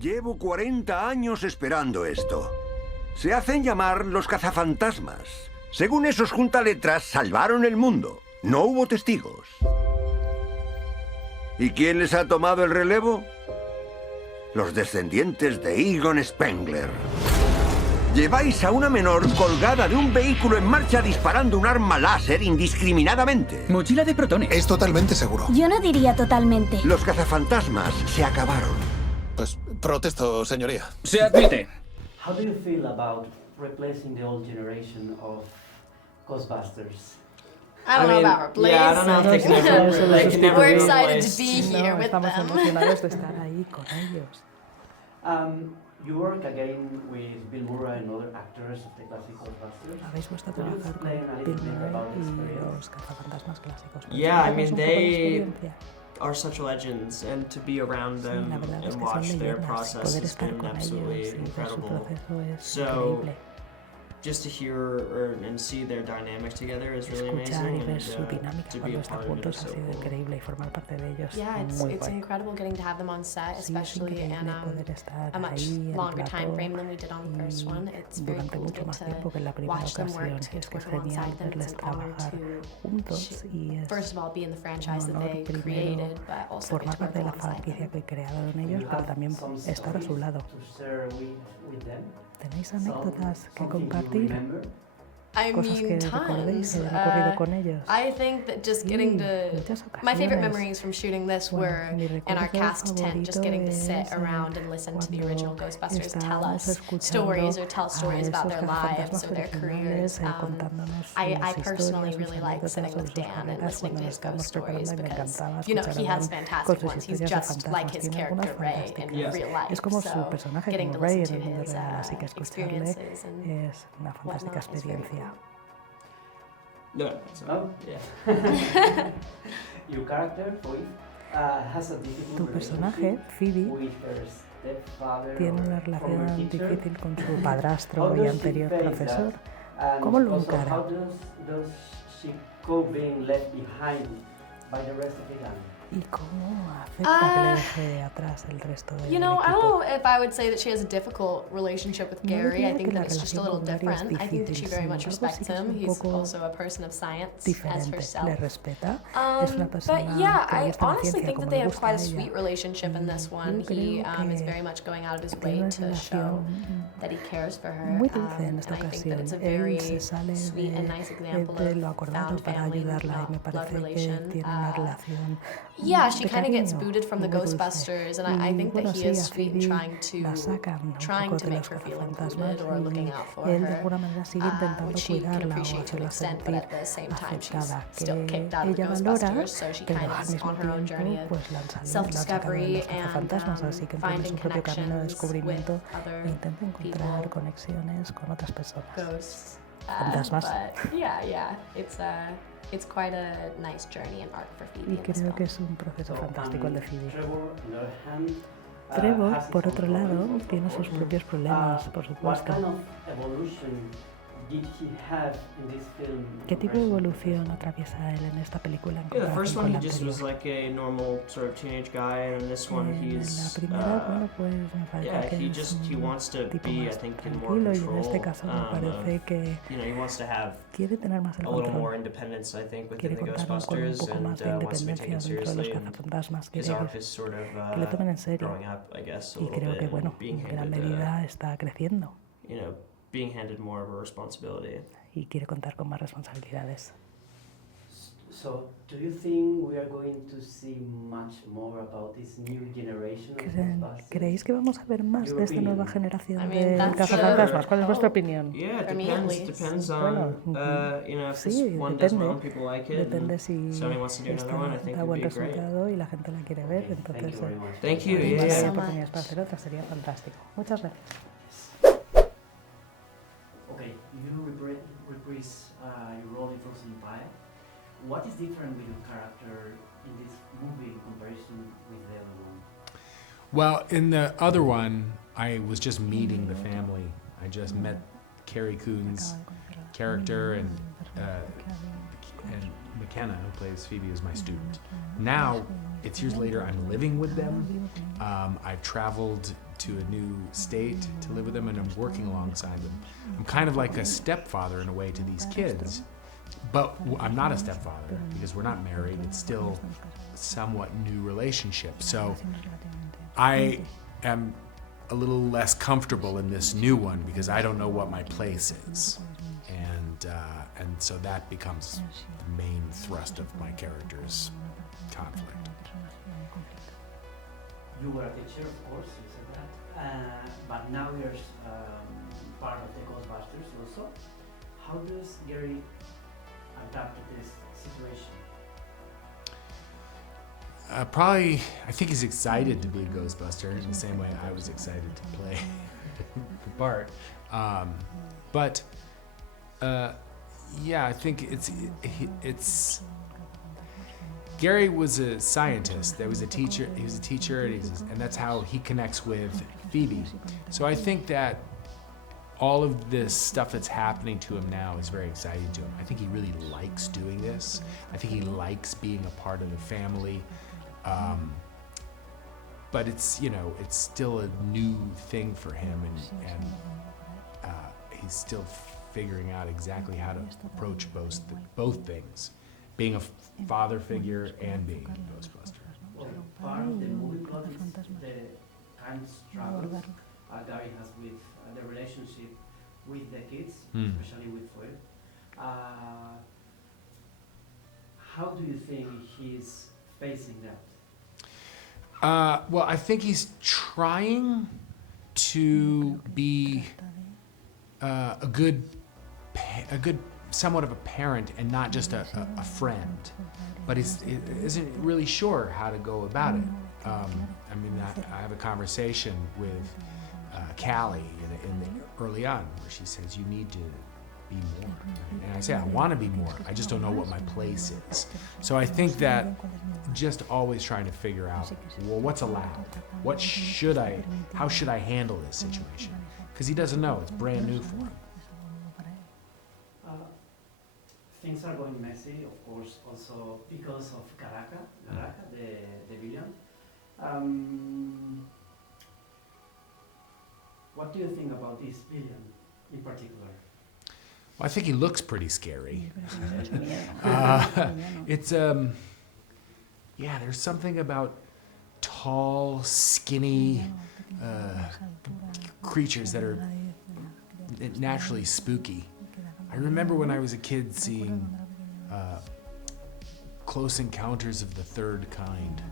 Llevo 40 años esperando esto. Se hacen llamar los Cazafantasmas. Según esos juntaletras, salvaron el mundo. No hubo testigos. ¿Y quién les ha tomado el relevo? Los descendientes de Egon Spengler. Lleváis a una menor colgada de un vehículo en marcha disparando un arma láser indiscriminadamente. Mochila de protones. Es totalmente seguro. Yo no diría totalmente. Los cazafantasmas se acabaron. Pues protesto, señoría. Se admite. How do you feel about replacing the old generation of Ghostbusters? I don't know about replacing. Yeah, I don't know if they can never We're be excited to replaced. be here with estamos them. emocionados de estar ahí con ellos. You work again with Bill Murray and other actors of the classic Ghostbusters. Habéis puesto a Could you trabajar con explain a Bill little bit Murray about the y experience? los cazafantasmas clásicos. Yeah, I Cuéntanos mean, un poco la they experiencia. are such legends, and to be around Sí, them la verdad es and que son watch their leyendas. process Poder has estar been con ellos absolutely y ver su incredible. proceso es So, increíble. just to hear and see their dynamic together is really Escuchar y amazing, ver su and dinámica to be cuando a están part of it juntos is ha so sido cool. increíble y formar parte de ellos Yeah, muy it's guay. incredible getting to have them on set, Sí, es especially in increíble poder estar a much ahí en longer time plató frame than we did on the first one. It's very durante cool to mucho get más tiempo que en la to primera watch them ocasión. work, to get Es to que es work alongside genial them. It's verles an honor trabajar to, juntos y es first of all, be in the franchise un that honor they primero created, but also get formar to work parte de la alongside franquicia them. que crearon Do ellos, you pero have también some estar a su stories lado. to share with them? ¿Tenéis anécdotas que Something you compartir? remember? I Cosas que mean, recordéis tons. que hayan ocurrido con ellos. I think that just getting to muchas my favorite ocasiones. memories from shooting this Bueno, were mi in our recuerdo cast tent, just getting to sit favorito around es, and listen to the cuando original Ghostbusters tell estábamos us escuchando stories or tell a stories about esos their lives cazafantasmas or their careers. originales, contándonos I sus personally historias, really sus like anécdotas sitting sobre with sus Dan and carreras listening cuando to nos his estábamos ghost stories preparando y me because, encantaba you know, escuchar he a has Dan con fantastic sus ones. He's historias de just like fantasmas. his Tiene algunas character Ray in fantásticas. real life. Es como su So personaje getting como to Ray listen en to el mundo his real, así que escucharle experiences and es una fantástica whatnot is very experiencia. No, so, No? yeah. Your character, Faith, has a difficult Tu personaje, relationship Phoebe, with her stepfather tiene or una former relación teacher. difícil con su How padrastro y does she anterior face profesor. that? And ¿Cómo lo also, encara? how does she cope being left behind by the rest of the gang? ¿Y cómo acepta que le deje atrás el resto del You know, I don't equipo? know if I would say that she has a difficult relationship with No Gary. I diría think que la that it's just a relación little con Gary es different. I think that she difícil, very sin much embargo, sí respects que es him. un He's poco also a person of science as diferente. herself. Le respeta, es una persona But yeah, que le I gusta la honestly ciencia think como that they le have gusta quite a a ella. sweet relationship in this one. Yo He creo is que very much going out of his tiene way una to show relación that he cares for her. muy dulce en And esta I think that ocasión. it's a Él very se sale sweet and nice example de lo of acordado found para family, ayudarla y me not blood parece que relation. tiene una relación Yeah, she de kind of gets cariño booted from the muy dulce. Ghostbusters, and I Y think bueno, that he sí, is a sweet in Phoebe trying la sacan un poco to de make los her feel cazafantasmas included or looking out for y él de her, alguna manera sigue intentando which she can cuidarla o appreciate to an hacerla extent, but sentir at the same time she's aceptada, still que kicked out of the ella valora, Ghostbusters, so she pero kind of al is mismo on her own journey tiempo of pues la han sacado de self-discovery los and cazafantasmas, así que emprende finding su propio camino de connections descubrimiento with other e intenta encontrar people, conexiones con otras personas. ghosts. Fantasmas. But yeah, it's quite a nice journey and arc for Phoebe Y in this creo film. que es un proceso fantástico el de Phoebe. Trevor, on the other hand, Trevor, has his por own otro lado, problems, of tiene course. sus propios problemas, por What supuesto. kind of evolution did he have in this film? ¿Qué tipo de versus- evolución atraviesa él en esta película en Yeah, the first comparación one con he la just was anterior? like a normal sort of teenage guy, and in this one En la he's primera, bueno, pues me parece yeah, que he es just he un wants to tipo be, I más think, in more tranquilo y en control. este caso me parece que You know, he wants to have quiere tener más el a little more control. independence, I think, within Quiere the contar con un Ghostbusters, poco más and de wants to be taken independencia dentro de los seriously. And cazafantasmas. his Quiere arc is sort of que le tomen en serio. growing up, I guess, a Y little creo bit, que, and bueno, being en gran handed, medida está creciendo you know, being handed more of a responsibility. y quiere contar con más responsabilidades. So, do you think we are going to see much more about this new generation of Ghostbusters? ¿Creéis que vamos a ver más de esta nueva I generación mean, de that's cazafantasmas? ¿Cuál es the vuestra hope. opinión? Yeah, it For me, at depends. least. Depends Bueno, on you know, if this sí, one does well depende. and people like it, Depende and si somebody wants to do esta another one, I think da it'd buen be great. resultado y la gente la quiere ver, Okay, entonces thank you very much. Thank you. Thank you Yeah. so hay much. oportunidades para hacer otra, sería fantástico. Muchas gracias. Okay, you reprise your role in Frozen Empire. What is different with your character in this movie in comparison with the other one? Well, in the other one, I was just meeting the family. I just met Carrie Coon's character and McKenna, who plays Phoebe, is my student. Now, it's years later, I'm living with them. I've traveled to a new state to live with them, and I'm working alongside them. I'm kind of like a stepfather in a way to these kids, but I'm not a stepfather because we're not married. It's still a somewhat new relationship. So I am a little less comfortable in this new one because I don't know what my place is. And so that becomes the main thrust of my character's conflict. You were a teacher, of course, you said that. But now you're part of the Ghostbusters also. How does Gary adapt to this situation? Probably, I think he's excited to be a Ghostbuster in the same way I was excited to play the part. Yeah, I think it's Gary was a scientist. He was a teacher, and that's how he connects with Phoebe. So I think that all of this stuff that's happening to him now is very exciting to him. I think he really likes doing this. I think he likes being a part of the family. But it's, you know, it's still a new thing for him, and he's still figuring out exactly how to approach both things, being a father figure and being a Ghostbuster. Well, part of the movie plot is the kind of struggles Gary has with the relationship with the kids, especially with Foyle. How do you think he's facing that? Well, I think he's trying to be a good, somewhat of a parent and not just a friend, but he isn't really sure how to go about it. I mean, I have a conversation with Callie early on where she says, "You need to be more," and I say, "I want to be more. I just don't know what my place is." So I think that just always trying to figure out, well, what's allowed? How should I handle this situation? Because he doesn't know. It's brand new for him. Things are going messy, of course, also because of Garaka, the villain. What do you think about this villain in particular? Well, I think he looks pretty scary. It's yeah, there's something about tall, skinny creatures that are naturally spooky. I remember when I was a kid seeing Close Encounters of the Third Kind,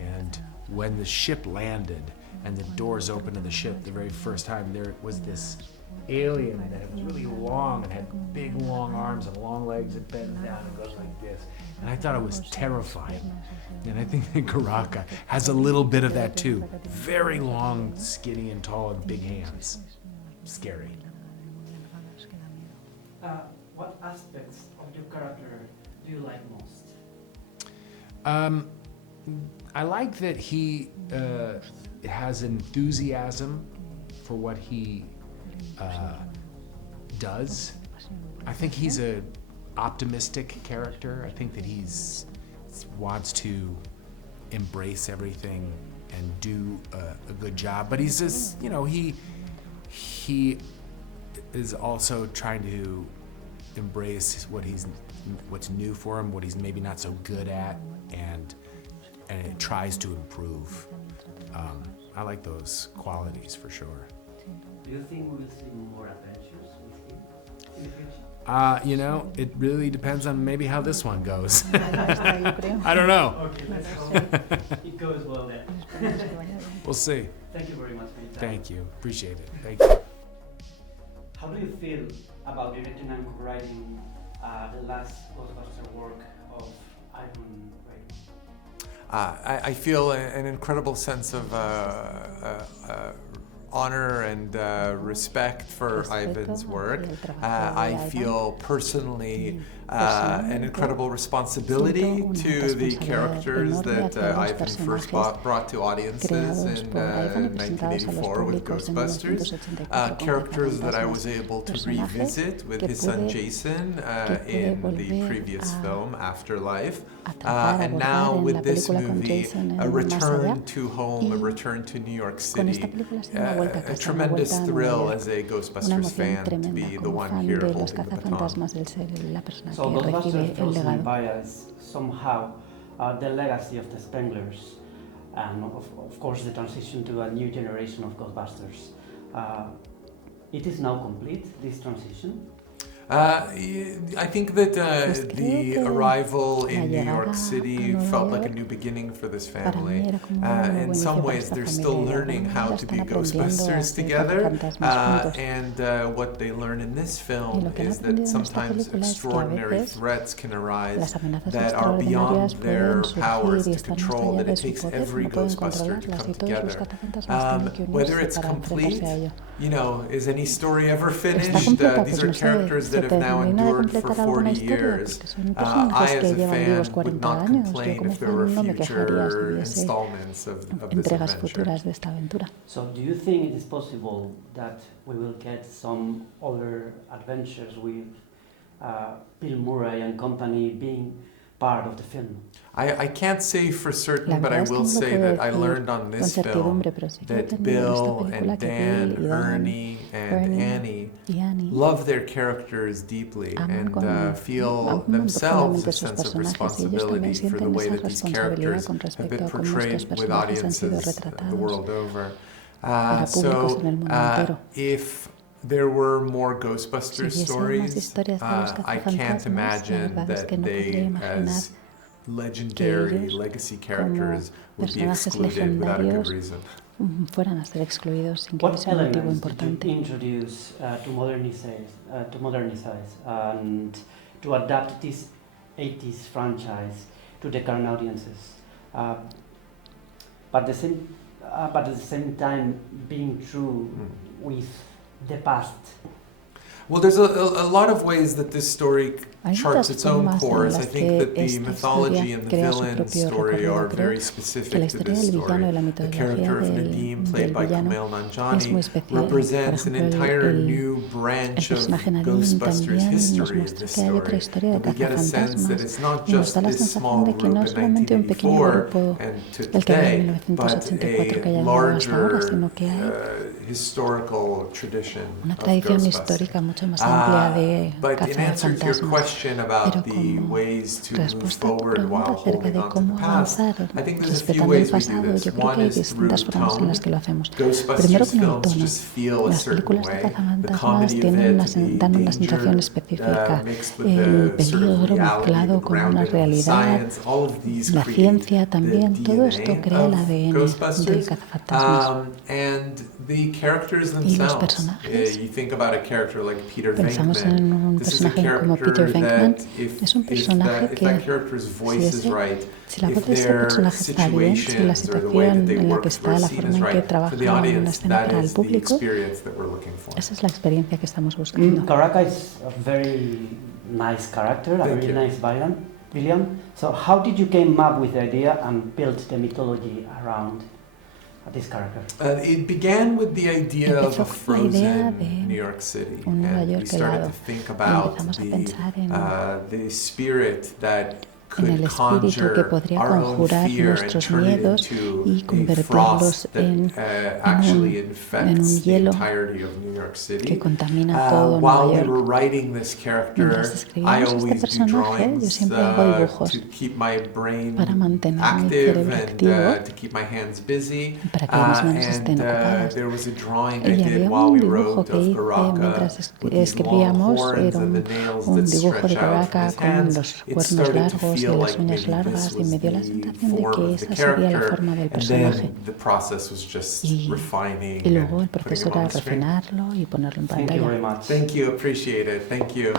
and when the ship landed and the doors opened to the ship the very first time, there was this alien that was really long and had big long arms and long legs that bends down and goes like this. And I thought it was terrifying. And I think that Garaka has a little bit of that too. Very long, skinny and tall and big hands. Scary. What aspects of your character do you like most? I like that he has enthusiasm for what he does. I think he's a optimistic character. I think that he's wants to embrace everything and do a good job. But he's just, you know, he is also trying to embrace what's new for him, what he's maybe not so good at, and it tries to improve. I like those qualities for sure. Do you think we will see more adventures with him in the future? You know, it really depends on maybe how this one goes. I don't know. Okay, let's hope it goes well then. We'll see. Thank you very much for your time. Thank you. Appreciate it. Thank you. How do you feel about directing and writing the last Ghostbuster work of Ivan Reitman? I feel an incredible sense of honor and respect for Ivan's work. I feel personally an incredible responsibility to the characters that Ivan first brought to audiences in 1984 with Ghostbusters. Characters that I was able to revisit with his son Jason in the previous film, Afterlife. And now with this movie, a return to home, a return to New York City. A tremendous thrill as a Ghostbusters fan to be the one here holding the baton. So Ghostbusters Frozen Empire is somehow the legacy of the Spenglers, and of course the transition to a new generation of Ghostbusters. It is now complete, this transition? I think that the arrival in New York City felt like a new beginning for this family. In some ways, they're still learning how to be Ghostbusters together, and what they learn in this film is that sometimes extraordinary threats can arise that are beyond their powers to control, that it takes every Ghostbuster to come together. Whether it's complete, you know, is any story ever finished? These are characters that have now endured for 40 years. I, as a fan, would not complain if there were future installments of this adventure. So do you think it is possible that we will get some other adventures with Bill Murray and company being part of the film? I can't say for certain, but I will say that I learned on this film that Bill and Dan, Ernie, and Annie love their characters deeply and feel themselves a sense of responsibility for the way that these characters have been portrayed with audiences the world over. So if there were more Ghostbusters stories, I can't imagine that they, as legendary legacy characters, would be excluded without a good reason. Fueran a ser excluidos sin que What hubiese un motivo elements did importante. you introduce to modernize and to adapt this 80s franchise to the current audiences, but at the same time being true with the past? Well, there's a lot of ways that this story charts its own course. I think that the mythology and the villain story are very specific to this story. The character of Nadim, played by Kumail Nanjiani, represents an entire new branch of Ghostbusters history in this story. And we get a sense that it's not just this small group in 1984 and to today, but a larger historical tradition of Ghostbusters. But in answer to your question about the ways to move forward while holding on to the past, I think there's a few ways we do this. One is through tone. Ghostbusters films just feel a certain way. The comedy of it, the danger mixed with the sort of reality, the grounded science, all of these create the DNA of Ghostbusters. And the characters themselves. You think about a character like Peter Venkman. This is a character that if that character's voice is right, if their situations or the way that they work for a scene is right, for the audience, that is the experience that we're looking for. Esa es la experiencia que estamos buscando. Caracca is a very nice character, a very nice villain. So how did you came up with the idea and build the mythology around this character? It began with the idea of a frozen New York City, and we started to think about the spirit that en el espíritu que podría conjurar nuestros miedos y convertirlos en un hielo que contamina todo Nueva York. Mientras escribíamos este personaje, yo siempre hago dibujos para mantener mi cerebro activo, para que mis manos estén ocupadas. Y había un dibujo que hice mientras escribíamos, era un dibujo de Caracca con los cuernos largos de las uñas largas, y me dio la sensación de que esa sería la forma del personaje. Y luego el proceso era refinarlo y ponerlo en pantalla. Thank you, appreciate it. Thank you.